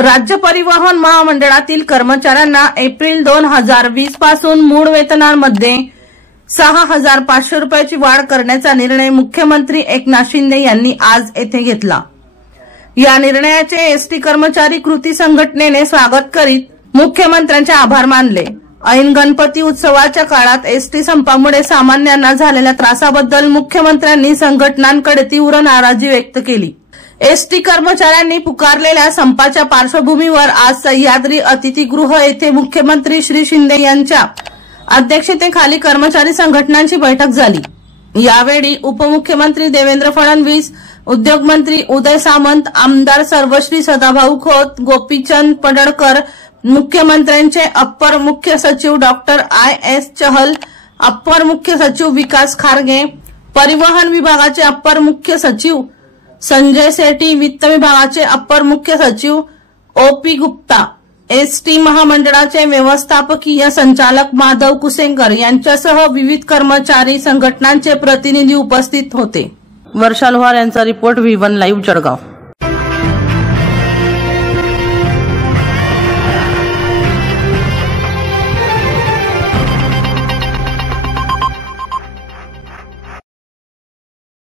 राज्य परिवहन महामंडळातील कर्मचाऱ्यांना एप्रिल 2020 पासून मूळ वेतनामध्ये 6,500 रुपयाची वाढ करण्याचा निर्णय मुख्यमंत्री एकनाथ शिंदे यांनी आज येथे घेतला। या निर्णयाचे एसटी कर्मचारी कृती संघटनेने स्वागत करीत मुख्यमंत्र्यांचे आभार मानले। ऐन गणपती उत्सवाच्या काळात एसटी संपामुळे सामान्यांना झालेल्या त्रासाबद्दल मुख्यमंत्र्यांनी संघटनांकडे तीव्र नाराजी व्यक्त केली। एसटी कर्मचाऱ्यांनी पुकारलेल्या संपाच्या पार्श्वभूमीवर आज सह्याद्री अतिथीगृह येथे मुख्यमंत्री श्री शिंदे यांच्या अध्यक्षतेखाली कर्मचारी संघटनांची बैठक झाली। यावेळी उपमुख्यमंत्री देवेंद्र फडणवीस, उद्योगमंत्री उदय सामंत, आमदार सर्वश्री सदाभाऊ खोत, गोपीचंद पडळकर, मुख्यमंत्र्यांचे अप्पर मुख्य सचिव डॉक्टर IS चहल, अप्पर मुख्य सचिव विकास खारगे, परिवहन विभागाचे अप्पर मुख्य सचिव संजय सेठी, वित्त विभागाचे अप्पर मुख्य सचिव OP गुप्ता, एसटी महामंडळाचे व्यवस्थापकीय संचालक माधव कुसेंकर यांच्यासह विविध कर्मचारी संघटनांचे प्रतिनिधी उपस्थित होते। वर्षा लोहार यांचा रिपोर्ट V1 लाईव्ह जळगाव।